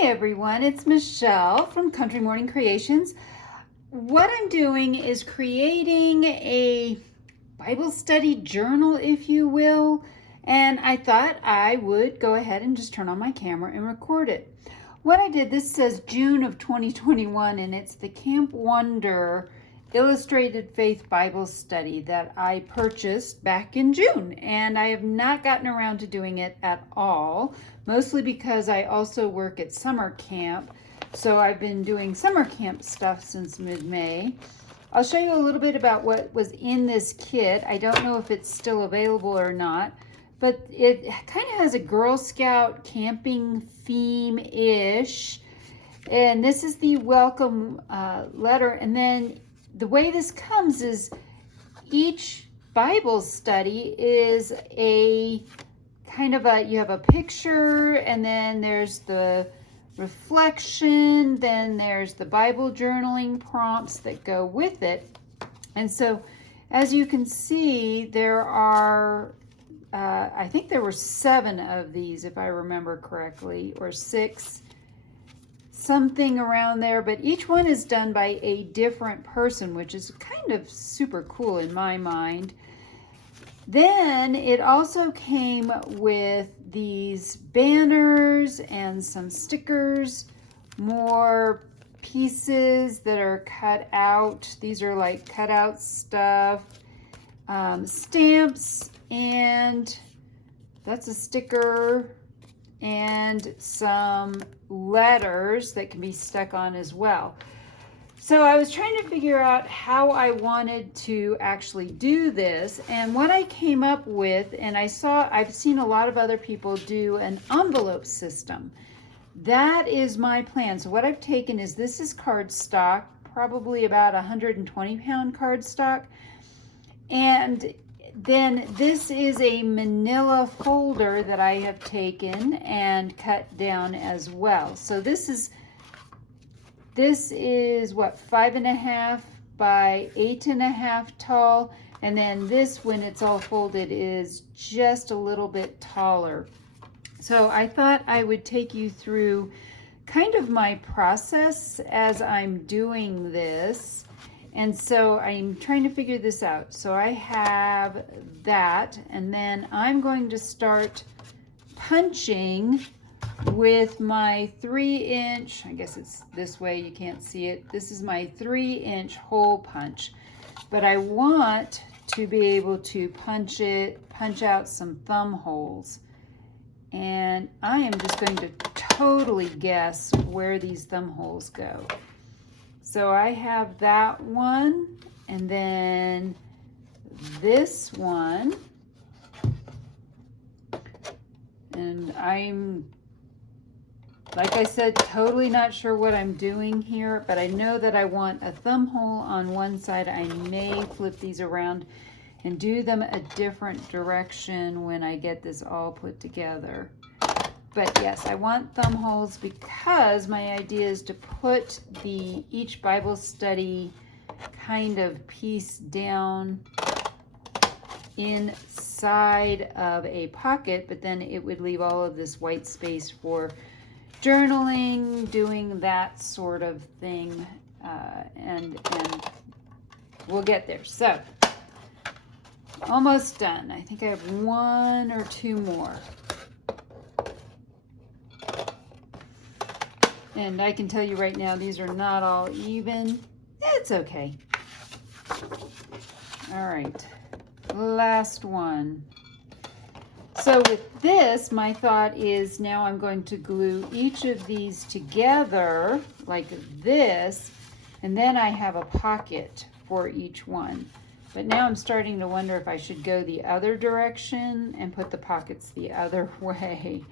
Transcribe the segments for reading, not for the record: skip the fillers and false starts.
Hi everyone, it's Michelle from Country Morning Creations. What I'm doing is creating a Bible study journal, if you will, and I thought I would go ahead and just turn on my camera and record it. What I did, this says June of 2021, and it's the Camp Wonder Illustrated Faith Bible Study that I purchased back in June, and I have not gotten around to doing it at all, mostly because I also work at summer camp, so I've been doing summer camp stuff since mid-May. I'll show you a little bit about what was in this kit. I don't know if it's still available or not, but it kind of has a Girl Scout camping theme-ish, and this is the welcome letter. And then the way this comes is each Bible study is a kind of you have a picture, and then there's the reflection, then there's the Bible journaling prompts that go with it. And so as you can see, there are I think there were 7 of these, if I remember correctly, or 6, something around there, but each one is done by a different person, which is kind of super cool in my mind. Then it also came with these banners and some stickers, more pieces that are cut out. These are like cut out stuff, stamps, and that's a sticker, and some letters that can be stuck on as well. So I was trying to figure out how I wanted to actually do this, and what I came up with, and I've seen a lot of other people do an envelope system. That is my plan. So what I've taken is, this is cardstock, probably about 120-pound cardstock, and then this is a manila folder that I have taken and cut down as well. So this is what, 5.5 by 8.5 tall, and then this, when it's all folded, is just a little bit taller. So I thought I would take you through kind of my process as I'm doing this. And so I'm trying to figure this out. So I have that, and then I'm going to start punching with my 3-inch, I guess it's this way, you can't see it. This is my 3-inch hole punch, but I want to be able to punch out some thumb holes. And I am just going to totally guess where these thumb holes go. So I have that one, and then this one, and I'm, like I said, totally not sure what I'm doing here, but I know that I want a thumb hole on one side. I may flip these around and do them a different direction when I get this all put together. But yes, I want thumb holes because my idea is to put each Bible study kind of piece down inside of a pocket, but then it would leave all of this white space for journaling, doing that sort of thing, and we'll get there. So almost done. I think I have 1 or 2 more. And I can tell you right now, these are not all even. It's okay. All right, last one. So with this, my thought is now I'm going to glue each of these together like this, and then I have a pocket for each one. But now I'm starting to wonder if I should go the other direction and put the pockets the other way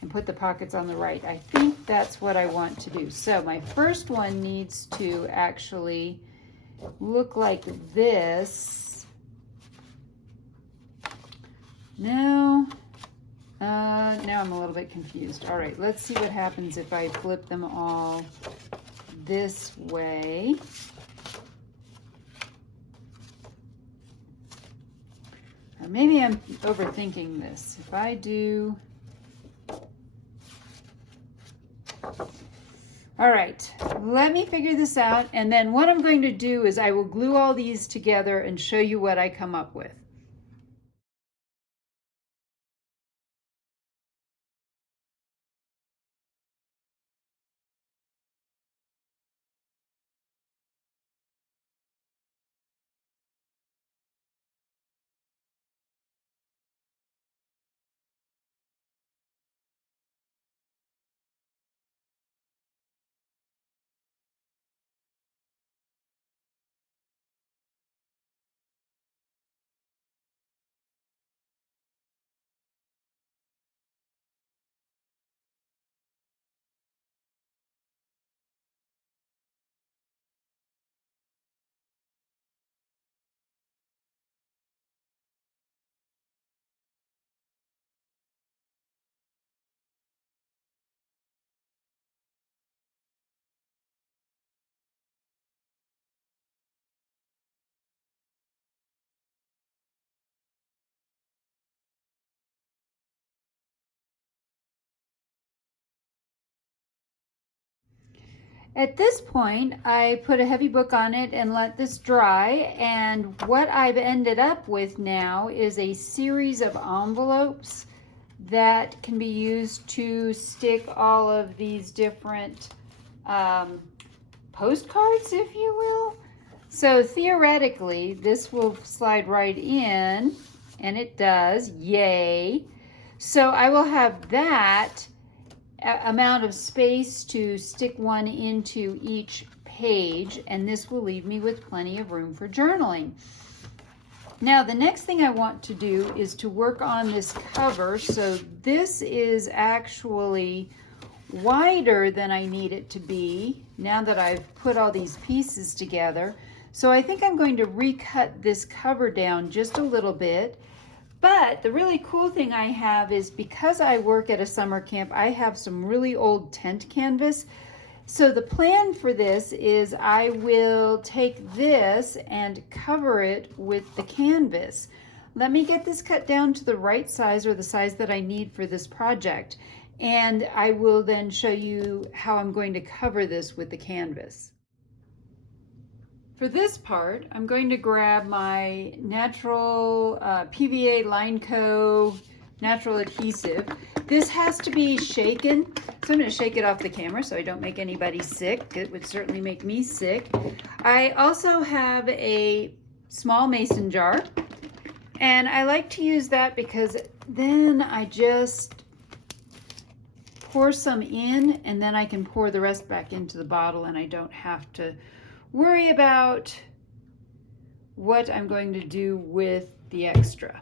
and put the pockets on the right. I think that's what I want to do. So my first one needs to actually look like this. Now I'm a little bit confused. All right, let's see what happens if I flip them all this way. Or maybe I'm overthinking this. If I do All right, let me figure this out, and then what I'm going to do is I will glue all these together and show you what I come up with. At this point, I put a heavy book on it and let this dry, and what I've ended up with now is a series of envelopes that can be used to stick all of these different postcards, if you will. So theoretically, this will slide right in, and it does, yay. So I will have that amount of space to stick one into each page, and this will leave me with plenty of room for journaling. Now the next thing I want to do is to work on this cover. So this is actually wider than I need it to be now that I've put all these pieces together. So I think I'm going to recut this cover down just a little bit. But the really cool thing I have is, because I work at a summer camp, I have some really old tent canvas. So the plan for this is I will take this and cover it with the canvas. Let me get this cut down to the right size, or the size that I need for this project. And I will then show you how I'm going to cover this with the canvas. For this part, I'm going to grab my natural PVA Lineco natural adhesive. This has to be shaken, so I'm going to shake it off the camera so I don't make anybody sick. It would certainly make me sick. I also have a small mason jar, and I like to use that because then I just pour some in, and then I can pour the rest back into the bottle, and I don't have to worry about what I'm going to do with the extra.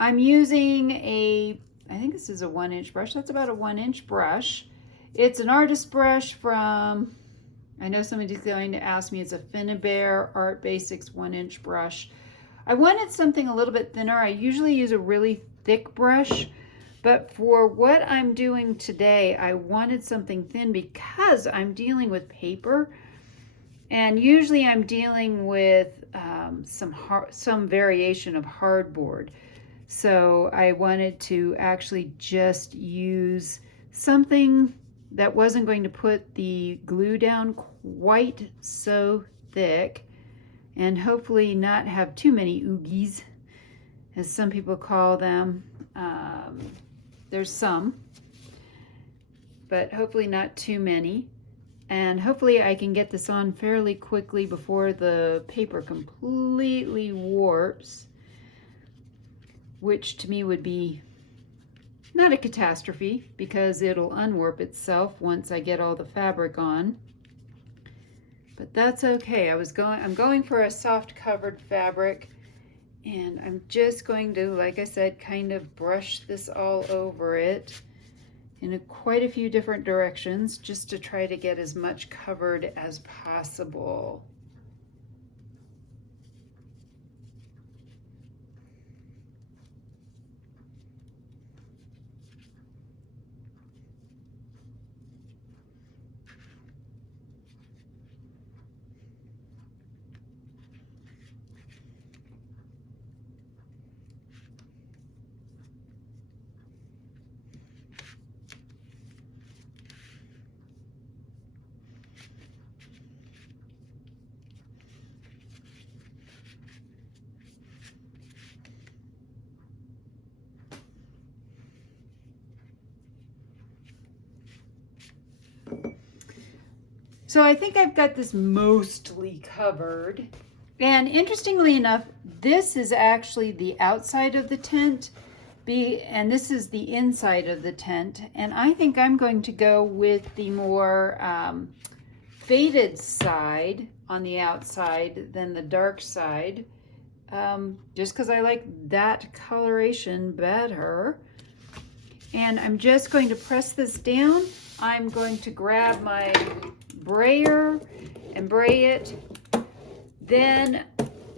I'm using I think this is a 1-inch brush. That's about a 1-inch brush. It's an artist brush from, I know somebody's going to ask me, it's a Finnabair Art Basics 1-inch brush. I wanted something a little bit thinner. I usually use a really thick brush, but for what I'm doing today, I wanted something thin because I'm dealing with paper. And usually I'm dealing with some variation of hardboard. So I wanted to actually just use something that wasn't going to put the glue down quite so thick, and hopefully not have too many oogies, as some people call them. There's some, but hopefully not too many. And hopefully I can get this on fairly quickly before the paper completely warps, which to me would be not a catastrophe because it'll unwarp itself once I get all the fabric on. But that's okay. I'm going for a soft covered fabric, and I'm just going to, like I said, kind of brush this all over it in quite a few different directions, just to try to get as much covered as possible. So I think I've got this mostly covered. And interestingly enough, this is actually the outside of the tent, and this is the inside of the tent. And I think I'm going to go with the more faded side on the outside than the dark side, just because I like that coloration better. And I'm just going to press this down. I'm going to grab my brayer and bray it. Then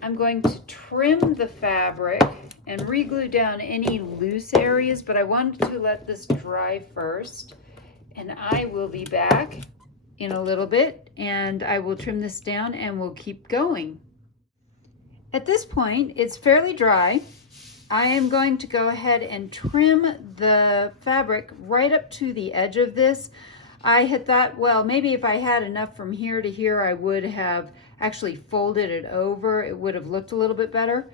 I'm going to trim the fabric and re-glue down any loose areas, but I wanted to let this dry first. And I will be back in a little bit and I will trim this down and we'll keep going. At this point, it's fairly dry. I am going to go ahead and trim the fabric right up to the edge of this. I had thought, well, maybe if I had enough from here to here, I would have actually folded it over. It would have looked a little bit better,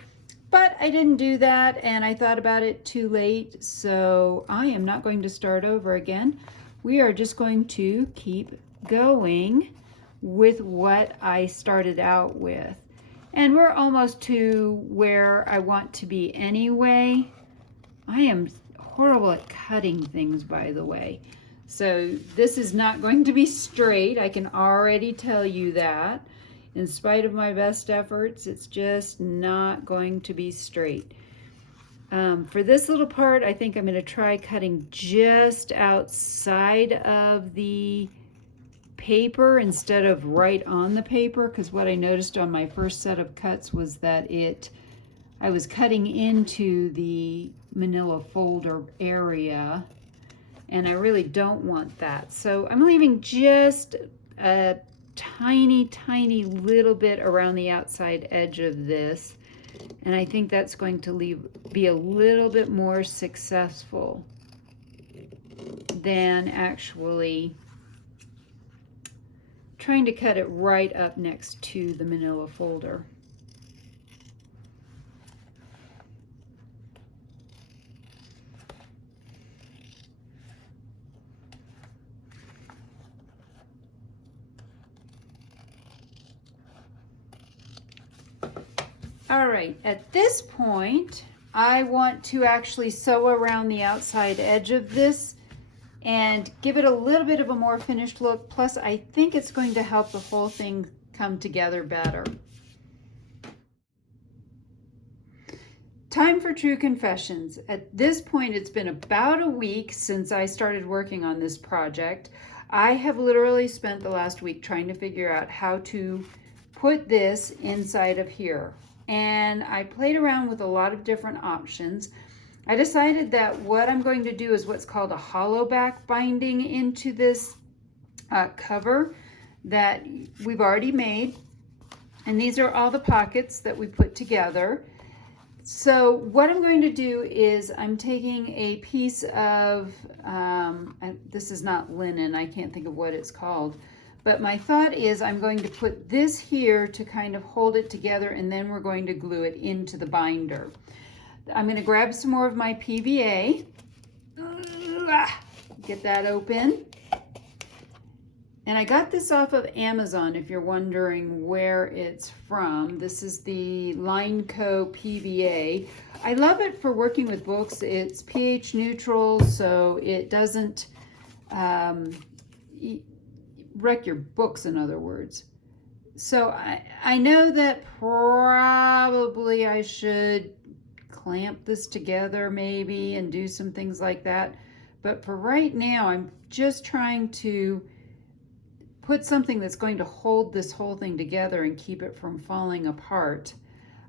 but I didn't do that and I thought about it too late. So I am not going to start over again. We are just going to keep going with what I started out with. And we're almost to where I want to be anyway. I am horrible at cutting things, by the way. So this is not going to be straight. I can already tell you that. In spite of my best efforts, it's just not going to be straight. For this little part, I think I'm going to try cutting just outside of the paper instead of right on the paper, because what I noticed on my first set of cuts was that I was cutting into the manila folder area and I really don't want that. So I'm leaving just a tiny little bit around the outside edge of this, and I think that's going to be a little bit more successful than actually trying to cut it right up next to the manila folder. All right, at this point, I want to actually sew around the outside edge of this and give it a little bit of a more finished look. Plus, I think it's going to help the whole thing come together better. Time for true confessions. At this point, it's been about a week since I started working on this project. I have literally spent the last week trying to figure out how to put this inside of here. And I played around with a lot of different options. I decided that what I'm going to do is what's called a hollow back binding into this cover that we've already made. And these are all the pockets that we put together. So what I'm going to do is I'm taking a piece of, this is not linen, I can't think of what it's called, but my thought is I'm going to put this here to kind of hold it together, and then we're going to glue it into the binder. I'm going to grab some more of my PVA, get that open. And I got this off of Amazon, if you're wondering where it's from. This is the Lineco PVA. I love it for working with books. It's pH neutral, so it doesn't wreck your books, in other words. So I know that probably I should clamp this together maybe and do some things like that. But for right now, I'm just trying to put something that's going to hold this whole thing together and keep it from falling apart.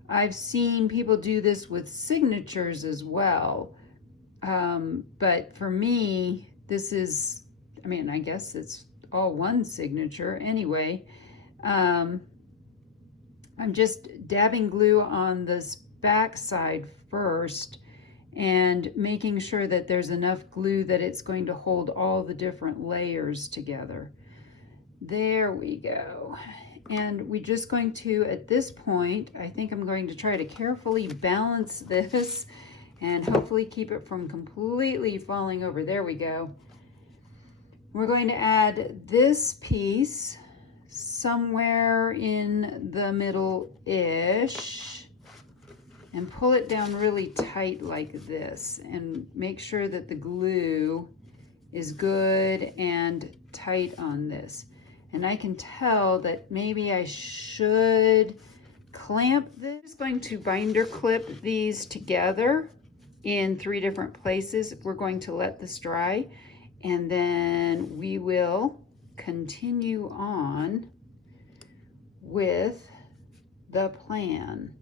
I've seen people do this with signatures as well. But for me, this is, I mean, I guess it's all one signature anyway. I'm just dabbing glue on this back side first and making sure that there's enough glue that it's going to hold all the different layers together. There we go. And we're just going to, at this point, I think I'm going to try to carefully balance this and hopefully keep it from completely falling over. There we go. We're going to add this piece somewhere in the middle-ish, and pull it down really tight like this, and make sure that the glue is good and tight on this. And I can tell that maybe I should clamp this. I'm going to binder clip these together in 3 different places. We're going to let this dry, and then we will continue on with the plan.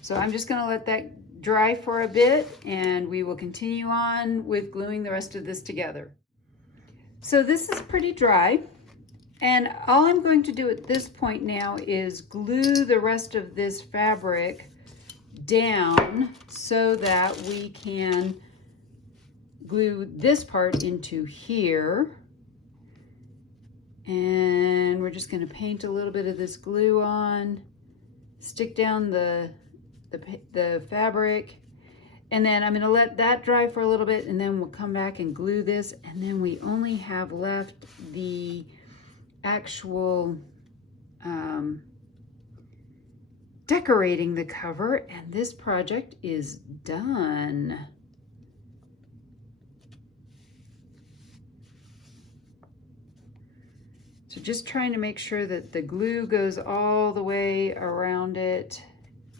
So I'm just going to let that dry for a bit, and we will continue on with gluing the rest of this together. So this is pretty dry, and all I'm going to do at this point now is glue the rest of this fabric down so that we can glue this part into here. And we're just going to paint a little bit of this glue on, stick down the fabric, and then I'm going to let that dry for a little bit, and then we'll come back and glue this, and then we only have left the actual decorating the cover, and this project is done. So just trying to make sure that the glue goes all the way around it,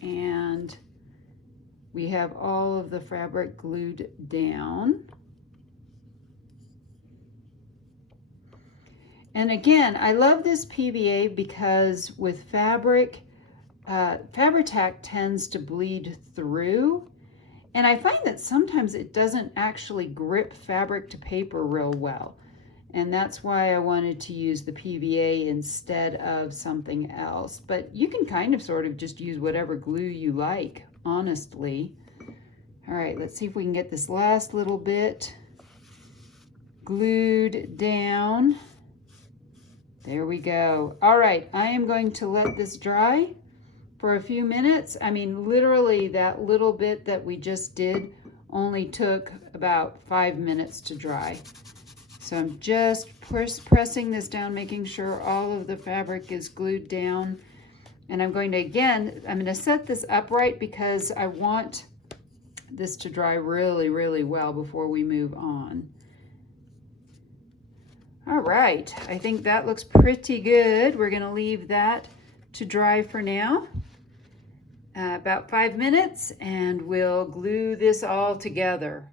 and we have all of the fabric glued down. And again, I love this PVA because with fabric, Fabri-Tac tends to bleed through, and I find that sometimes it doesn't actually grip fabric to paper real well. And that's why I wanted to use the PVA instead of something else. But you can kind of sort of just use whatever glue you like, honestly. All right, let's see if we can get this last little bit glued down. There we go. All right, I am going to let this dry for a few minutes. I mean, literally that little bit that we just did only took about 5 minutes to dry. So I'm just pressing this down, making sure all of the fabric is glued down. And I'm going to set this upright because I want this to dry really, really well before we move on. All right, I think that looks pretty good. We're gonna leave that to dry for now, about 5 minutes, and we'll glue this all together.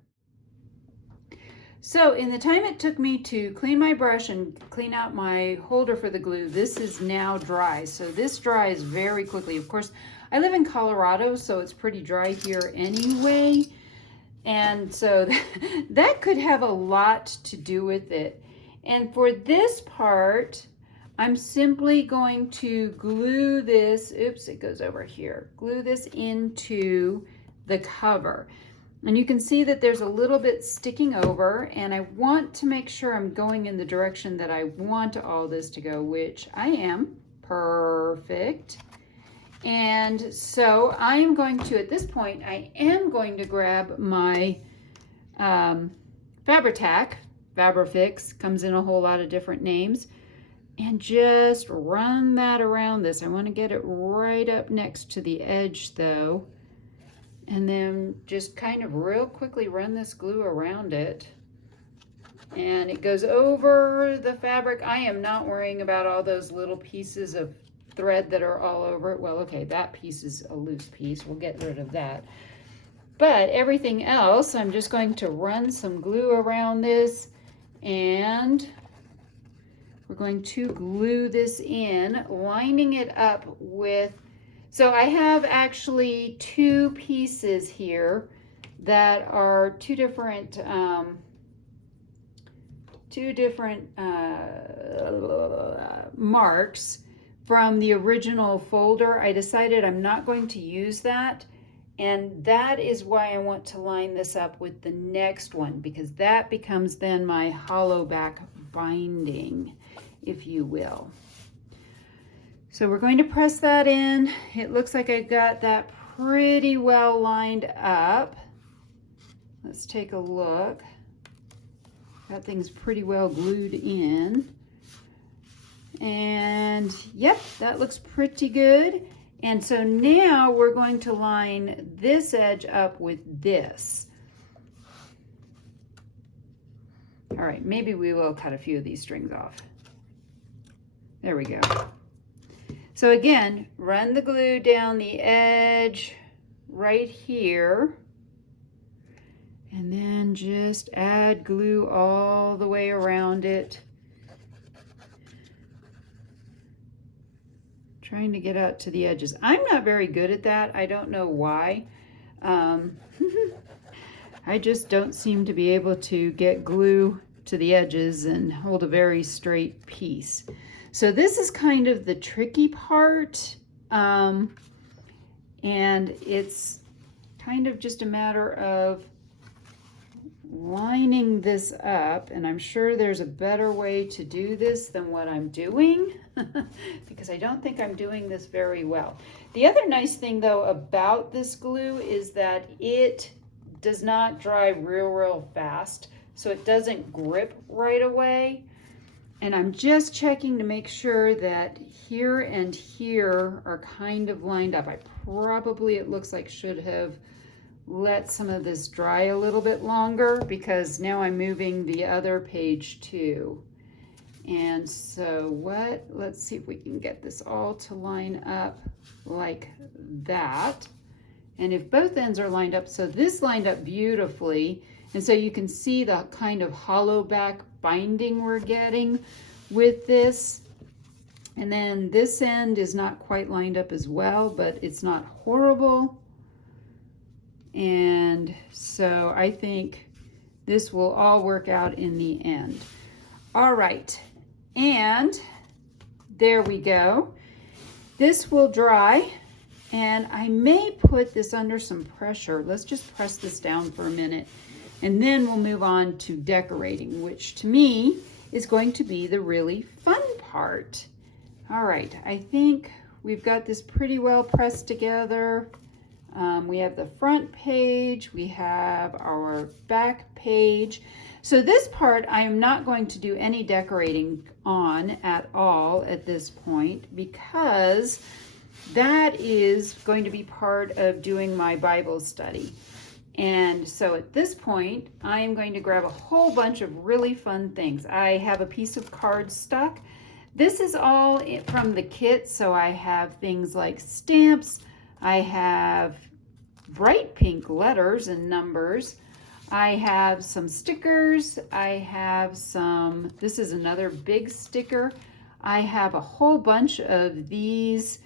So in the time it took me to clean my brush and clean out my holder for the glue, this is now dry. So this dries very quickly. Of course, I live in Colorado, so it's pretty dry here anyway. And so that could have a lot to do with it. And for this part, I'm simply going to glue this, oops, it goes over here, glue this into the cover. And you can see that there's a little bit sticking over, and I want to make sure I'm going in the direction that I want all this to go, which I am. Perfect. And so I am going to, at this point, I am going to grab my Fabri-Tac, Fabri-Fix, comes in a whole lot of different names, and just run that around this. I want to get it right up next to the edge though. And then just kind of real quickly run this glue around it. And it goes over the fabric. I am not worrying about all those little pieces of thread that are all over it. Well, okay, that piece is a loose piece. We'll get rid of that. But everything else, I'm just going to run some glue around this, and we're going to glue this in, lining it up with, so I have actually 2 pieces here that are two different marks from the original folder. I decided I'm not going to use that, and that is why I want to line this up with the next one, because that becomes then my hollow back binding, if you will. So we're going to press that in. It looks like I got that pretty well lined up. Let's take a look. That thing's pretty well glued in. And yep, that looks pretty good. And so now we're going to line this edge up with this. All right, maybe we will cut a few of these strings off. There we go. So again, run the glue down the edge right here. And then just add glue all the way around it. Trying to get out to the edges. I'm not very good at that. I don't know why. I just don't seem to be able to get glue to the edges and hold a very straight piece. So this is kind of the tricky part. And it's kind of just a matter of lining this up, and I'm sure there's a better way to do this than what I'm doing because I don't think I'm doing this very well. The other nice thing though about this glue is that it does not dry real fast, so it doesn't grip right away. And I'm just checking to make sure that here and here are kind of lined up. I probably, it looks like, should have let some of this dry a little bit longer because now I'm moving the other page too. And so let's see if we can get this all to line up like that. And if both ends are lined up, so this lined up beautifully. And so you can see the kind of hollow back binding we're getting with this. And then this end is not quite lined up as well, but it's not horrible. And so I think this will all work out in the end. All right, and there we go. This will dry, and I may put this under some pressure. Let's just press this down for a minute, and then we'll move on to decorating, which to me is going to be the really fun part. All right, I think we've got this pretty well pressed together. We have the front page, we have our back page. So this part I am not going to do any decorating on at all at this point because that is going to be part of doing my Bible study. And so at this point, I am going to grab a whole bunch of really fun things. I have a piece of cardstock. This is all from the kit, so I have things like stamps, I have bright pink letters and numbers. I have some stickers. I have some, this is another big sticker. I have a whole bunch of these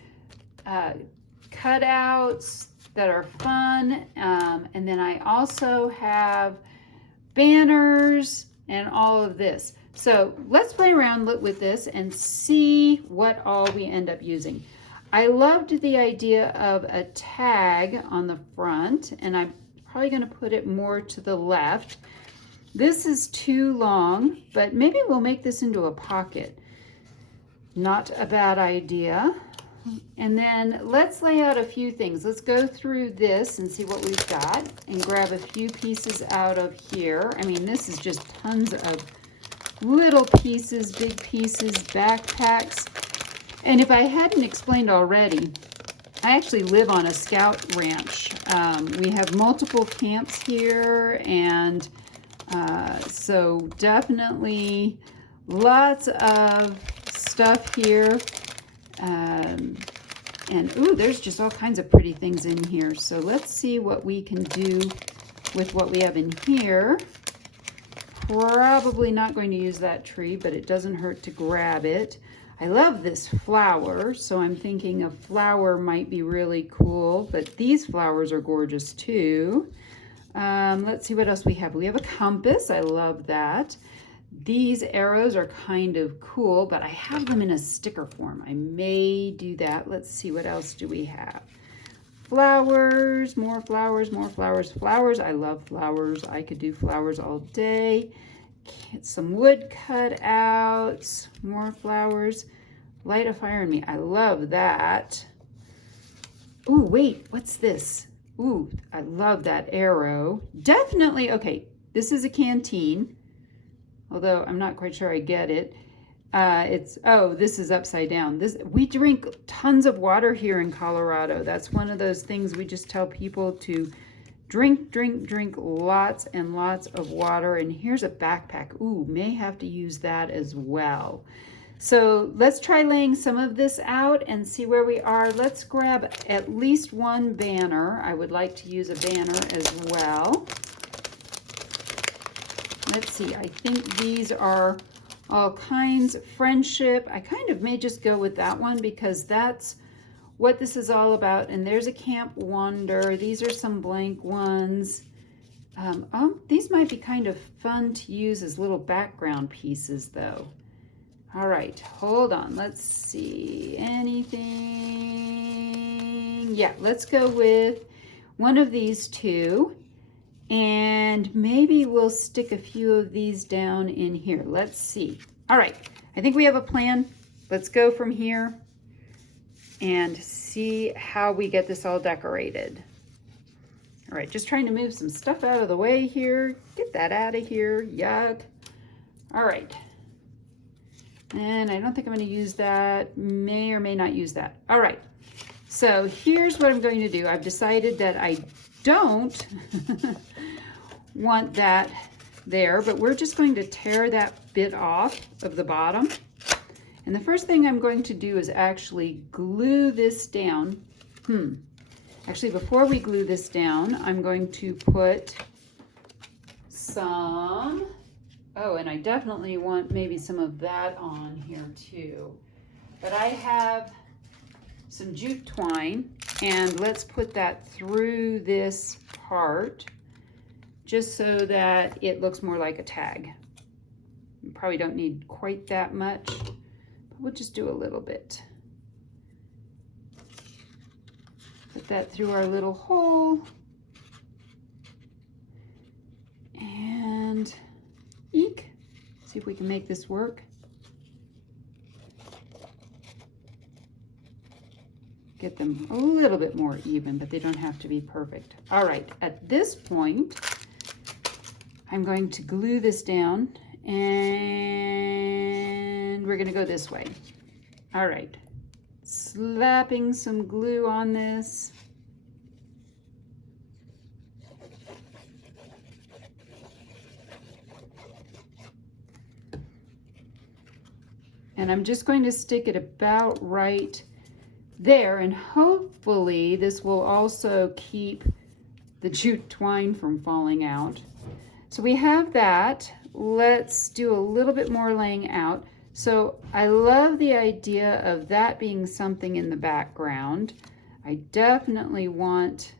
cutouts that are fun. And then I also have banners and all of this. So let's play around with this and see what all we end up using. I loved the idea of a tag on the front, and I'm probably going to put it more to the left. This is too long, but maybe we'll make this into a pocket. Not a bad idea. And then let's lay out a few things. Let's go through this and see what we've got and grab a few pieces out of here. I mean, this is just tons of little pieces, big pieces, backpacks. And if I hadn't explained already, I actually live on a scout ranch. We have multiple camps here, and so definitely lots of stuff here. And ooh, there's just all kinds of pretty things in here. So let's see what we can do with what we have in here. Probably not going to use that tree, but it doesn't hurt to grab it. I love this flower, so I'm thinking a flower might be really cool, but these flowers are gorgeous too. Let's see what else we have. We have a compass. I love that. These arrows are kind of cool, but I have them in a sticker form. I may do that. Let's see, what else do we have? Flowers, more flowers, more flowers. Flowers, I love flowers. I could do flowers all day. Get some wood cutouts, more flowers. Light a fire in me. I love that. Ooh, wait, what's this? Ooh, I love that arrow. Definitely, okay, this is a canteen. although I'm not quite sure I get it. Oh, this is upside down. We drink tons of water here in Colorado. That's one of those things we just tell people to drink, drink, drink lots and lots of water. And here's a backpack. Ooh, may have to use that as well. So let's try laying some of this out and see where we are. Let's grab at least one banner. I would like to use a banner as well. Let's see, I think these are all kinds. Friendship, I kind of may just go with that one because that's what this is all about. And there's a Camp Wonder. These are some blank ones. These might be kind of fun to use as little background pieces though. All right, hold on. Let's see. Anything? Yeah, let's go with one of these two. And maybe we'll stick a few of these down in here. Let's see. All right, I think we have a plan. Let's go from here and see how we get this all decorated. All right, just trying to move some stuff out of the way here. Get that out of here. Yuck. All right. And I don't think I'm going to use that. May or may not use that. All right. So here's what I'm going to do. I've decided that I don't want that there, but we're just going to tear that bit off of the bottom. And the first thing I'm going to do is actually glue this down. Actually, before we glue this down, I'm going to put some... Oh, and I definitely want maybe some of that on here too. But I have some jute twine, and let's put that through this part just so that it looks more like a tag. You probably don't need quite that much, but we'll just do a little bit. Put that through our little hole. And eek. See if we can make this work. Get them a little bit more even, but they don't have to be perfect. All right, at this point, I'm going to glue this down, and we're gonna go this way. All right, slapping some glue on this. And I'm just going to stick it about right there, and hopefully this will also keep the jute twine from falling out. So we have that. Let's do a little bit more laying out. So I love the idea of that being something in the background. I definitely want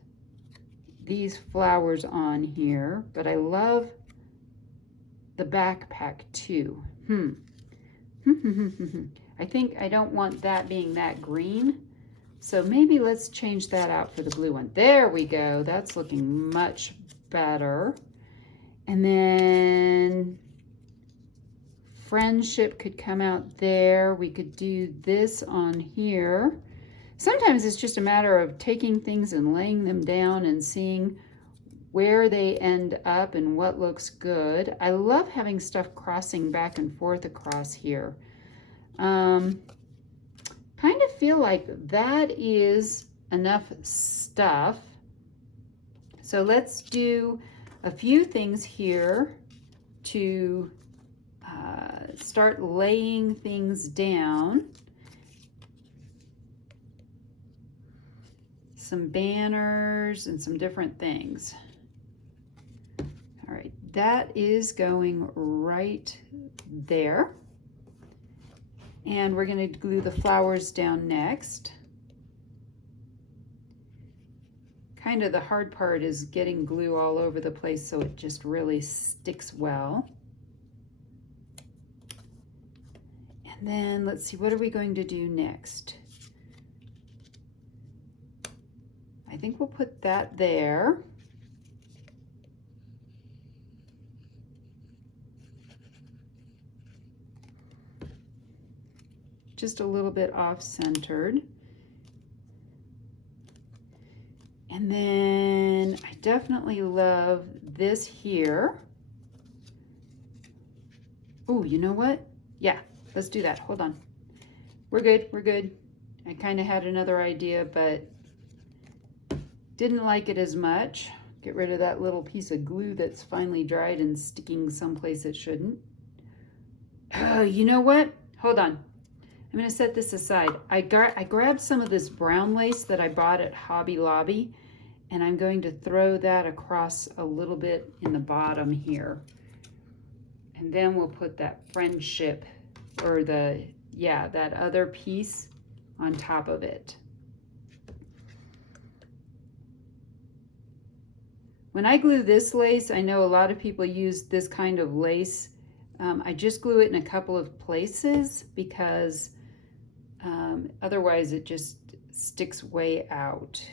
these flowers on here, but I love the backpack too. I think I don't want that being that green. So maybe let's change that out for the blue one. There we go. That's looking much better. And then friendship could come out there. We could do this on here. Sometimes it's just a matter of taking things and laying them down and seeing where they end up and what looks good. I love having stuff crossing back and forth across here. Kind of feel like that is enough stuff. So let's do a few things here to start laying things down. Some banners and some different things. All right, that is going right there. And we're going to glue the flowers down next. Kind of the hard part is getting glue all over the place so it just really sticks well. And then let's see, what are we going to do next? I think we'll put that there. Just a little bit off-centered. And then I definitely love this here. Oh, you know what? Yeah, let's do that. Hold on. We're good. We're good. I kind of had another idea, but didn't like it as much. Get rid of that little piece of glue that's finally dried and sticking someplace it shouldn't. Oh, you know what? Hold on. I'm going to set this aside. I grabbed some of this brown lace that I bought at Hobby Lobby, and I'm going to throw that across a little bit in the bottom here. And then we'll put that friendship, or that other piece on top of it. When I glue this lace, I know a lot of people use this kind of lace. I just glue it in a couple of places because otherwise it just sticks way out.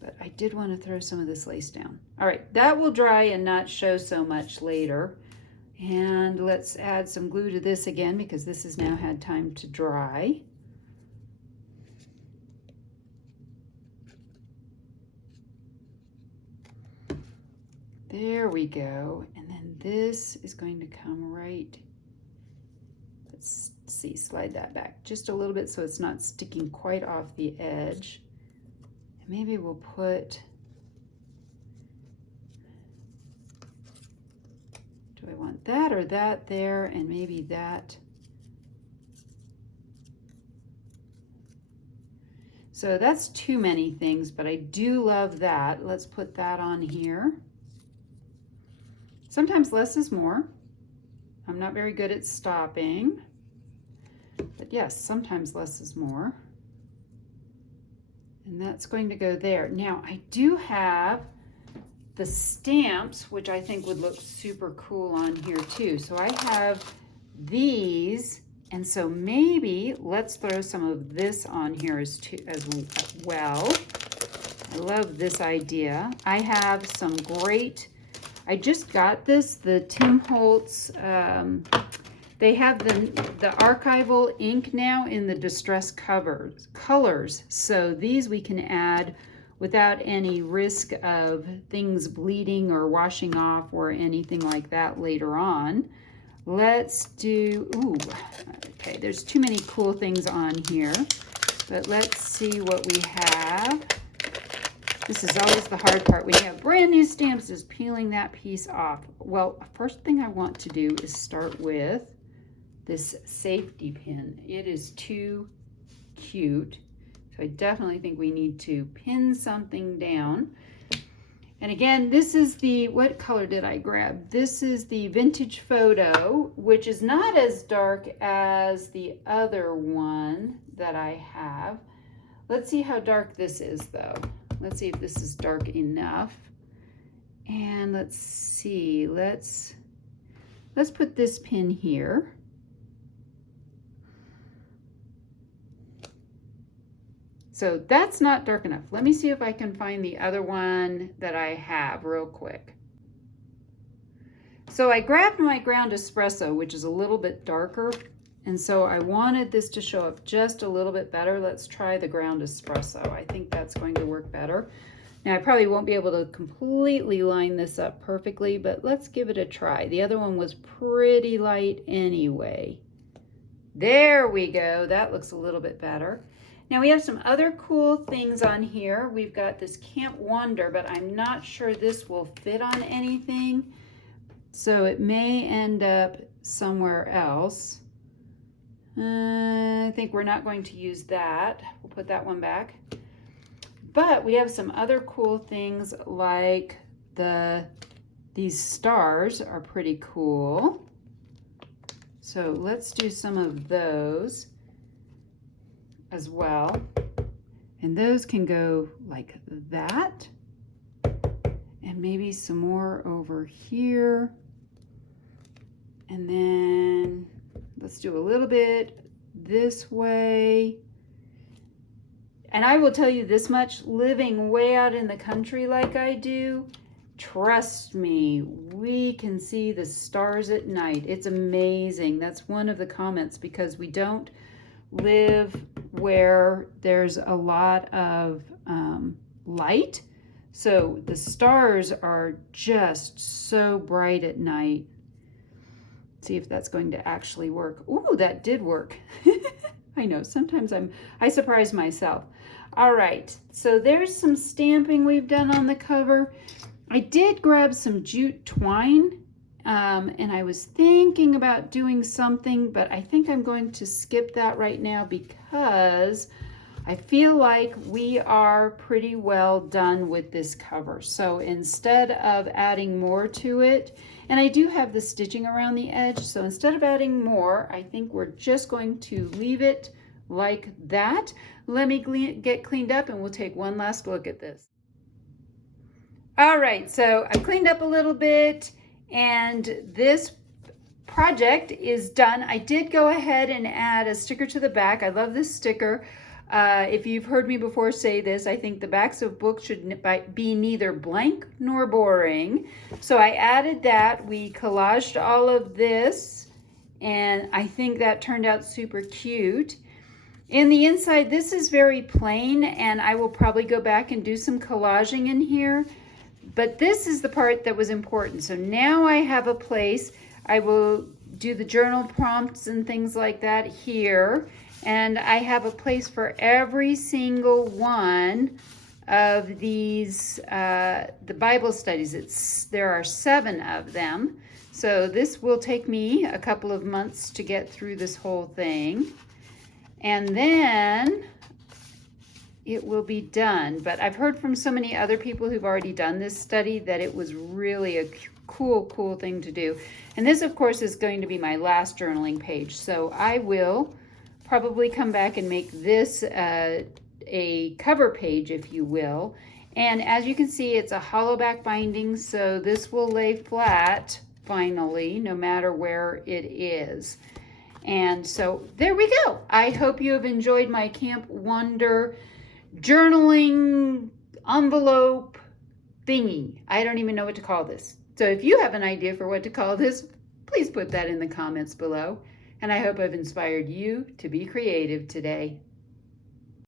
But I did want to throw some of this lace down. All right, that will dry and not show so much later. And let's add some glue to this again because this has now had time to dry. There we go. And then this is going to come right. Let's see, slide that back just a little bit so it's not sticking quite off the edge. And maybe we'll put, do I want that or that there, and maybe that. So that's too many things, but I do love that. Let's put that on here. Sometimes less is more. I'm not very good at stopping, but yes, sometimes less is more. And that's going to go there. Now I do have the stamps, which I think would look super cool on here too. So I have these, and so maybe let's throw some of this on here as well. I love this idea. I have some great, I just got this, the Tim Holtz, they have the archival ink now in the distress colors. So these we can add without any risk of things bleeding or washing off or anything like that later on. Let's do, okay, there's too many cool things on here, but let's see what we have. This is always the hard part when you have brand new stamps, is peeling that piece off. Well, first thing I want to do is start with this safety pin. It is too cute. So I definitely think we need to pin something down. And again, this is the, what color did I grab? This is the Vintage Photo, which is not as dark as the other one that I have. Let's see how dark this is though. Let's see if this is dark enough. And let's see, let's put this pin here. So that's not dark enough. Let me see if I can find the other one that I have real quick. So I grabbed my ground espresso, which is a little bit darker, and so I wanted this to show up just a little bit better. Let's try the ground espresso. I think that's going to work better. Now I probably won't be able to completely line this up perfectly, but let's give it a try. The other one was pretty light anyway. There we go. That looks a little bit better. Now we have some other cool things on here. We've got this Camp Wonder, but I'm not sure this will fit on anything. So it may end up somewhere else. I think we're not going to use that. We'll put that one back. But we have some other cool things like these stars are pretty cool. So let's do some of those as well. And those can go like that. And maybe some more over here. And then let's do a little bit this way. And I will tell you this much, living way out in the country like I do, trust me, we can see the stars at night. It's amazing. That's one of the comments, because we don't live where there's a lot of light. So the stars are just so bright at night. See if that's going to actually work. Ooh, that did work. I know, sometimes I surprise myself. All right, so there's some stamping we've done on the cover. I did grab some jute twine, and I was thinking about doing something, but I think I'm going to skip that right now because I feel like we are pretty well done with this cover. So instead of adding more to it, and I do have the stitching around the edge, so instead of adding more, I think we're just going to leave it like that. Let me get cleaned up and we'll take one last look at this. All right, so I cleaned up a little bit and this project is done. I did go ahead and add a sticker to the back. I love this sticker. If you've heard me before say this, I think the backs of books should be neither blank nor boring. So I added that. We collaged all of this, and I think that turned out super cute. In the inside, this is very plain, and I will probably go back and do some collaging in here. But this is the part that was important. So now I have a place. I will do the journal prompts and things like that here. And I have a place for every single one of these, the Bible studies. There are 7 of them. So this will take me a couple of months to get through this whole thing. And then it will be done. But I've heard from so many other people who've already done this study that it was really a cool thing to do. And this, of course, is going to be my last journaling page. So I will probably come back and make this a cover page, if you will. And as you can see, it's a hollow back binding, so this will lay flat finally, no matter where it is. And so there we go. I hope you have enjoyed my Camp Wonder journaling envelope thingy. I don't even know what to call this. So if you have an idea for what to call this, please put that in the comments below. And I hope I've inspired you to be creative today.